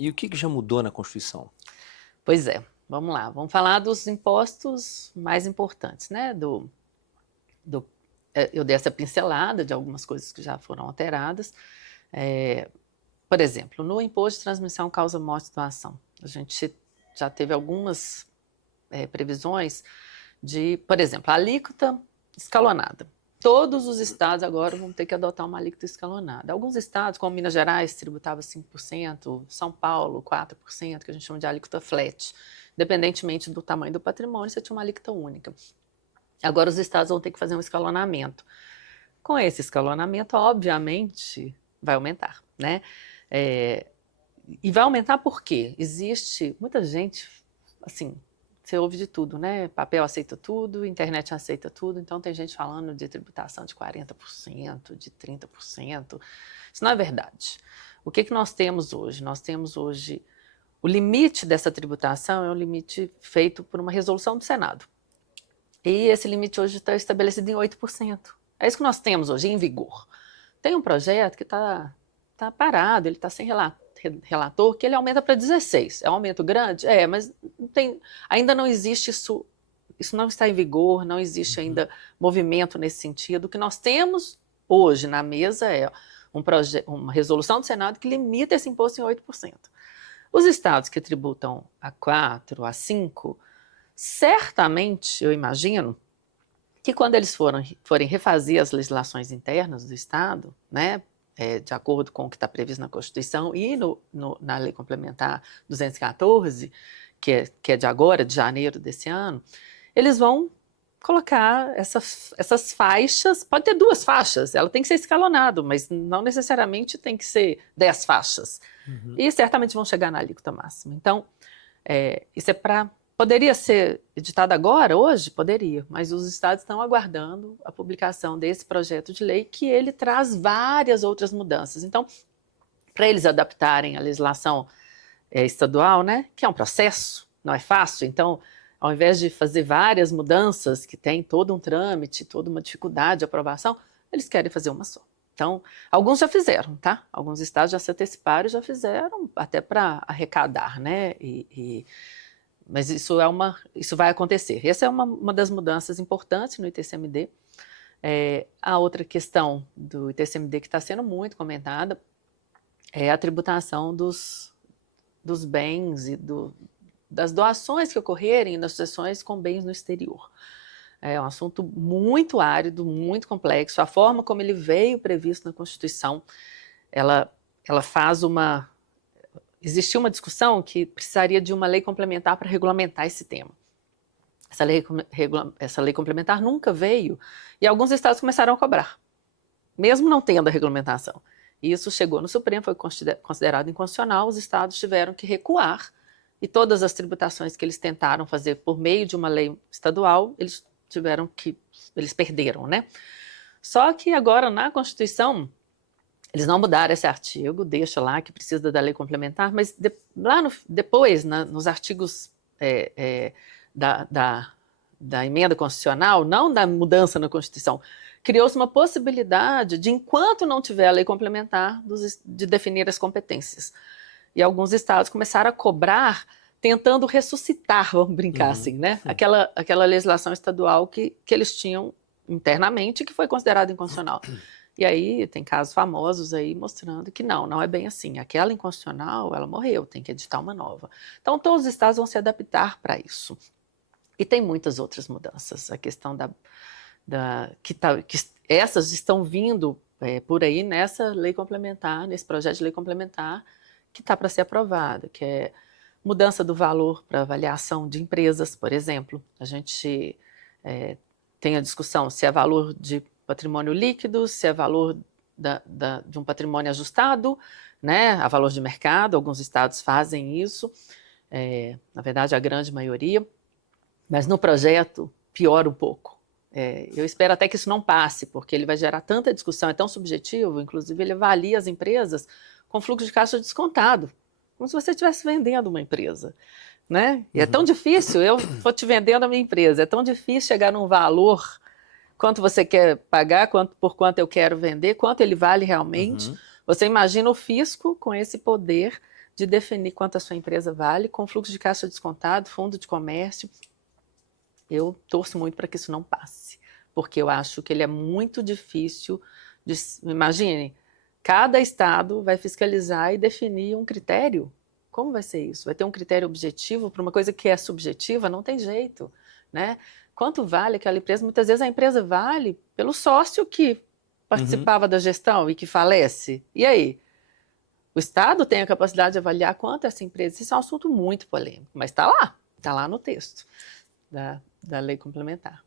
E o que já mudou na Constituição? Pois é, vamos lá. Vamos falar dos impostos mais importantes, né? Eu dei essa pincelada de algumas coisas que já foram alteradas. Por exemplo, no imposto de transmissão causa morte e doação, a gente já teve algumas previsões de, por exemplo, a alíquota escalonada. Todos os estados agora vão ter que adotar uma alíquota escalonada. Alguns estados, como Minas Gerais, tributava 5%, São Paulo, 4%, que a gente chama de alíquota flat. Independentemente do tamanho do patrimônio, você tinha uma alíquota única. Agora os estados vão ter que fazer um escalonamento. Com esse escalonamento, obviamente, vai aumentar, né? E vai aumentar por quê? Existe muita gente, assim, você ouve de tudo, né? Papel aceita tudo, internet aceita tudo, então tem gente falando de tributação de 40%, de 30%. Isso não é verdade. O que nós temos hoje? Nós temos hoje o limite dessa tributação é um limite feito por uma resolução do Senado. E esse limite hoje está estabelecido em 8%. É isso que nós temos hoje em vigor. Tem um projeto que está parado, ele está sem relator, que ele aumenta para 16%. É um aumento grande? Mas ainda não existe isso não está em vigor, não existe ainda movimento nesse sentido. O que nós temos hoje na mesa é uma resolução do Senado que limita esse imposto em 8%. Os estados que tributam a 4%, a 5%, certamente, eu imagino, que quando eles forem refazer as legislações internas do Estado, né, de acordo com o que está previsto na Constituição e na Lei Complementar 214, que é de agora, de janeiro desse ano, eles vão colocar essas faixas, pode ter 2 faixas, ela tem que ser escalonado, mas não necessariamente tem que ser 10 faixas. E certamente vão chegar na alíquota máxima. Então, isso poderia ser editado agora, hoje? Poderia, mas os estados estão aguardando a publicação desse projeto de lei, que ele traz várias outras mudanças. Então, para eles adaptarem a legislação estadual, né, que é um processo, não é fácil, então, ao invés de fazer várias mudanças, que tem todo um trâmite, toda uma dificuldade de aprovação, eles querem fazer uma só. Então, alguns já fizeram, tá? Alguns estados já se anteciparam e já fizeram, até para arrecadar, né, mas isso vai acontecer. Essa é uma das mudanças importantes no ITCMD. A outra questão do ITCMD que está sendo muito comentada é a tributação dos bens e das doações que ocorrerem nas sucessões com bens no exterior. É um assunto muito árido, muito complexo. A forma como ele veio previsto na Constituição, ela faz existiu uma discussão que precisaria de uma lei complementar para regulamentar esse tema. Essa lei complementar nunca veio e alguns estados começaram a cobrar, mesmo não tendo a regulamentação. E isso chegou no Supremo, foi considerado inconstitucional, os estados tiveram que recuar e todas as tributações que eles tentaram fazer por meio de uma lei estadual, eles perderam, né? Só que agora na Constituição eles não mudaram esse artigo, deixa lá que precisa da lei complementar, mas depois, nos artigos da emenda constitucional, não da mudança na Constituição, criou-se uma possibilidade de, enquanto não tiver a lei complementar, de definir as competências. E alguns estados começaram a cobrar, tentando ressuscitar, vamos brincar assim, né? Aquela legislação estadual que eles tinham internamente, que foi considerada inconstitucional. E aí tem casos famosos aí mostrando que não é bem assim. Aquela inconstitucional, ela morreu, tem que editar uma nova. Então todos os estados vão se adaptar para isso. E tem muitas outras mudanças. A questão que essas estão vindo por aí nessa lei complementar, nesse projeto de lei complementar que está para ser aprovado, que é mudança do valor para avaliação de empresas, por exemplo. A gente tem a discussão se é valor de patrimônio líquido, se é valor de um patrimônio ajustado, né, a valor de mercado. Alguns estados fazem isso, na verdade a grande maioria, mas no projeto piora um pouco. Eu espero até que isso não passe, porque ele vai gerar tanta discussão, é tão subjetivo, inclusive ele avalia as empresas com fluxo de caixa descontado, como se você estivesse vendendo uma empresa, né? E é tão difícil, eu estou te vendendo a minha empresa, é tão difícil chegar num valor, quanto você quer pagar, por quanto eu quero vender, quanto ele vale realmente. Você imagina o fisco com esse poder de definir quanto a sua empresa vale, com fluxo de caixa descontado, fundo de comércio. Eu torço muito para que isso não passe, porque eu acho que ele é muito difícil de... Imagine, cada estado vai fiscalizar e definir um critério. Como vai ser isso? Vai ter um critério objetivo para uma coisa que é subjetiva? Não tem jeito, né? Quanto vale aquela empresa? Muitas vezes a empresa vale pelo sócio que participava da gestão e que falece. E aí? O Estado tem a capacidade de avaliar quanto essa empresa... Isso é um assunto muito polêmico, mas está lá no texto da lei complementar.